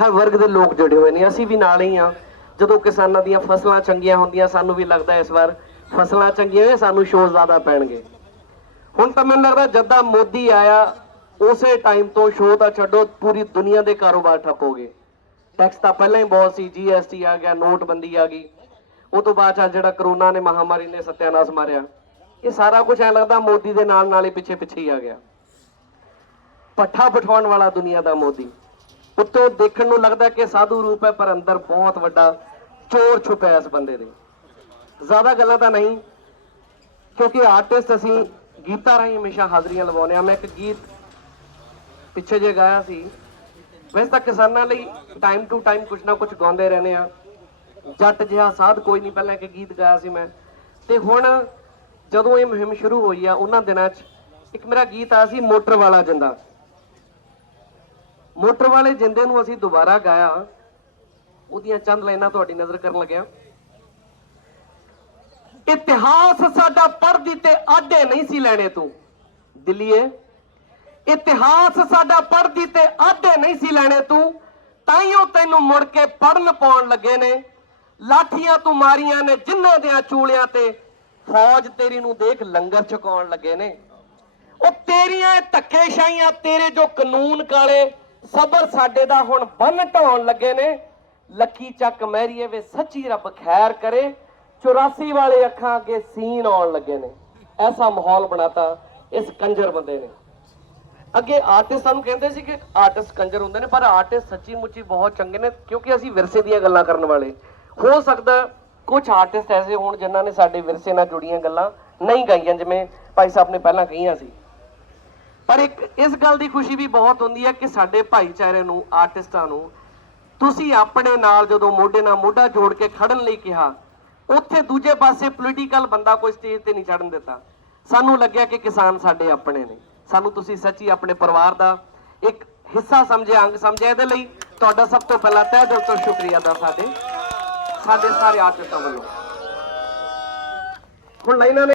ਹਰ ਵਰਗ ਦੇ ਲੋਕ ਜੁੜੇ ਹੋਏ ਨੇ, ਅਸੀਂ ਵੀ ਨਾਲ ਹੀ ਆ ਜਦੋਂ ਕਿਸਾਨਾਂ ਦੀਆਂ ਫਸਲਾਂ ਚੰਗੀਆਂ ਹੁੰਦੀਆਂ, ਸਾਨੂੰ ਵੀ ਲੱਗਦਾ ਇਸ ਵਾਰ ਫਸਲਾਂ ਚੰਗੀਆਂ ਨੇ, ਸਾਨੂੰ ਸ਼ੋਅ ਜ਼ਿਆਦਾ ਪੈਣਗੇ। ਹੁਣ ਤਾਂ ਮੈਨੂੰ ਲੱਗਦਾ ਜਦਾਂ ਮੋਦੀ ਆਇਆ, ਉਸੇ ਟਾਈਮ ਤੋਂ ਸ਼ੋਅ ਤਾਂ ਛੱਡੋ, ਪੂਰੀ ਦੁਨੀਆ ਦੇ ਕਾਰੋਬਾਰ ਠੱਪ ਹੋ ਗਏ ਟੈਕਸ ਤਾਂ ਪਹਿਲਾਂ ਹੀ ਬਹੁਤ ਸੀ ਜੀਐਸਟੀ ਆ ਗਿਆ, ਨੋਟਬੰਦੀ ਆ ਗਈ। ਉਹ ਤੋਂ ਬਾਅਦ 'ਚ ਆਹ ਜਿਹੜਾ ਕਰੋਨਾ ਨੇ, ਮਹਾਮਾਰੀ ਨੇ ਸਤਿਆਨਾਸ਼ ਮਾਰਿਆ। ਇਹ ਸਾਰਾ ਕੁਝ ਐ ਲੱਗਦਾ ਮੋਦੀ ਦੇ ਨਾਲ ਨਾਲ ਹੀ ਪਿੱਛੇ ਪਿੱਛੇ ਹੀ ਆ ਗਿਆ। ਪੱਠਾ ਬਿਠਾਉਣ ਵਾਲਾ ਦੁਨੀਆ ਦਾ ਮੋਦੀ। ਉੱਤੋਂ ਦੇਖਣ ਨੂੰ ਲੱਗਦਾ ਕਿ ਸਾਧੂ ਰੂਪ ਹੈ, ਪਰ ਅੰਦਰ ਬਹੁਤ ਵੱਡਾ ਚੋਰ ਛੁਪਿਆ ਇਸ ਬੰਦੇ ਦੇ। ਜ਼ਿਆਦਾ ਗੱਲਾਂ ਤਾਂ ਨਹੀਂ, ਕਿਉਂਕਿ ਆਰਟਿਸਟ ਅਸੀਂ ਗੀਤਾਂ ਰਾਹੀਂ ਹਮੇਸ਼ਾ ਹਾਜ਼ਰੀਆਂ ਲਵਾਉਂਦੇ ਆ ਮੈਂ ਇੱਕ ਗੀਤ ਪਿੱਛੇ ਜੇ ਗਾਇਆ ਸੀ। ਵੈਸੇ ਤਾਂ ਕਿਸਾਨਾਂ ਲਈ ਟਾਈਮ ਟੂ ਟਾਈਮ ਕੁਝ ਨਾ ਕੁਝ ਗਾਉਂਦੇ ਰਹਿੰਦੇ ਆ ਜੱਟ ਜਿਹਾ ਸਾਧ ਕੋਈ ਨਹੀਂ, ਪਹਿਲਾਂ ਇੱਕ ਗੀਤ ਗਾਇਆ ਸੀ ਮੈਂ। ਤੇ ਹੁਣ ਜਦੋਂ ਇਹ ਮੁਹਿੰਮ ਸ਼ੁਰੂ ਹੋਈ ਆ, ਉਹਨਾਂ ਦਿਨਾਂ 'ਚ ਇੱਕ ਮੇਰਾ ਗੀਤ ਆਇਆ ਸੀ, ਮੋਟਰ ਵਾਲਾ ਜਿੰਦਾ। ਮੋਟਰ ਵਾਲੇ ਜਿੰਦੇ ਨੂੰ ਅਸੀਂ ਦੁਬਾਰਾ ਗਾਇਆ, ਉਹਦੀਆਂ ਚੰਦ ਲਾਈਨਾਂ ਤੁਹਾਡੀ ਨਜ਼ਰ ਕਰਨ ਲੱਗਿਆ। ਇਤਿਹਾਸ ਸਾਡਾ ਪੜ੍ਹਦੀ ਤੇ ਆਡੇ ਨਹੀਂ ਸੀ ਲੈਣੇ ਤੂੰ। ਦਿੱਲੀਏ, ਇਤਿਹਾਸ ਸਾਡਾ ਪੜ੍ਹਦੀ ਤੇ ਆਡੇ ਨਹੀਂ ਸੀ ਲੈਣੇ ਤੂੰ, ਤਾਈਓ ਤੈਨੂੰ ਮੁੜ ਕੇ ਪੜਨ ਪਾਉਣ ਲੱਗੇ ਨੇ। ਲਾਠੀਆਂ ਤੂੰ ਮਾਰੀਆਂ ਨੇ ਜਿਨ੍ਹਾਂ ਦਿਆਂ ਚੂਲਿਆਂ ਤੇ। ਫੌਜ ਤੇਰੀ ਨੂੰ ਦੇਖ ਲੰਗਰ ਚੁਕਾਉਣ ਲੱਗੇ ਨੇ। ਉਹ ਤੇਰੀਆਂ ਧੱਕੇਸ਼ਾਹੀਆਂ ਤੇਰੇ ਜੋ ਕਾਨੂੰਨ ਕਾਲੇ ਸਬਰ ਸਾਡੇ ਦਾ ਹੁਣ ਬੰਨ ਢਾਉਣ ਲੱਗੇ ਨੇ। ਲੱਕੀ ਚੱਕ ਮਹਿਰੀਏ ਵੇ ਸੱਚੀ ਰੱਬ ਖੈਰ ਕਰੇ। 84 ਵਾਲੇ ਅੱਖਾਂ ਅੱਗੇ ਸੀਨ ਆਉਣ ਲੱਗੇ ਨੇ। ਐਸਾ ਮਾਹੌਲ ਬਣਾਤਾ ਇਸ ਕੰਜਰ ਬੰਦੇ ਨੇ। ਅੱਗੇ ਆਰਟਿਸਟਾਂ ਨੂੰ ਕਹਿੰਦੇ ਸੀ ਕਿ ਆਰਟਿਸਟ ਕੰਜਰ ਹੁੰਦੇ ਨੇ, ਪਰ ਆਰਟਿਸਟ ਸੱਚੀ ਮੁੱਚੀ ਬਹੁਤ ਚੰਗੇ ਨੇ, ਕਿਉਂਕਿ ਅਸੀਂ ਵਿਰਸੇ ਦੀਆਂ ਗੱਲਾਂ ਕਰਨ ਵਾਲੇ। ਹੋ ਸਕਦਾ ਕੁਝ ਆਰਟਿਸਟ ਐਸੇ ਹੋਣ ਜਿਨ੍ਹਾਂ ਨੇ ਸਾਡੇ ਵਿਰਸੇ ਨਾਲ ਜੁੜੀਆਂ ਗੱਲਾਂ ਨਹੀਂ ਗਾਈਆਂ, ਜਿਵੇਂ ਭਾਈ ਸਾਹਿਬ ਨੇ ਪਹਿਲਾਂ ਕਹੀਆਂ ਸੀ। ਪਰ ਇੱਕ ਇਸ ਗੱਲ ਦੀ ਖੁਸ਼ੀ ਵੀ ਬਹੁਤ ਹੁੰਦੀ ਹੈ ਕਿ ਸਾਡੇ ਭਾਈਚਾਰੇ ਨੂੰ, ਆਰਟਿਸਟਾਂ ਨੂੰ ਤੁਸੀਂ ਆਪਣੇ ਨਾਲ ਜਦੋਂ ਮੋਢੇ ਨਾਲ ਮੋਢਾ ਜੋੜ ਕੇ ਖੜਨ ਲਈ ਕਿਹਾ, ਉੱਥੇ ਦੂਜੇ ਪਾਸੇ ਪੋਲੀਟੀਕਲ ਬੰਦਾ ਕੋਈ ਸਟੇਜ ਤੇ ਨਹੀਂ ਚੜਨ ਦਿੱਤਾ। ਸਾਨੂੰ ਲੱਗਿਆ ਕਿ ਕਿਸਾਨ ਸਾਡੇ ਆਪਣੇ ਨੇ। ਸਾਨੂੰ ਤੁਸੀਂ ਸੱਚੀ ਆਪਣੇ ਪਰਿਵਾਰ ਦਾ ਇੱਕ ਹਿੱਸਾ ਸਮਝਿਆ, ਅੰਗ ਸਮਝਿਆ ਇਹਦੇ ਲਈ। ਤੁਹਾਡਾ ਸਭ ਤੋਂ ਪਹਿਲਾਂ ਤਹਿ ਦਿਲ ਤੋਂ ਸ਼ੁਕਰੀਆ ਦਾ ਸਾਡੇ ਸਾਡੇ ਸਾਰੇ ਆਰਟਿਸਟਾਂ ਵੱਲੋਂ। ਹੁਣ ਲਾਈਨਾਂ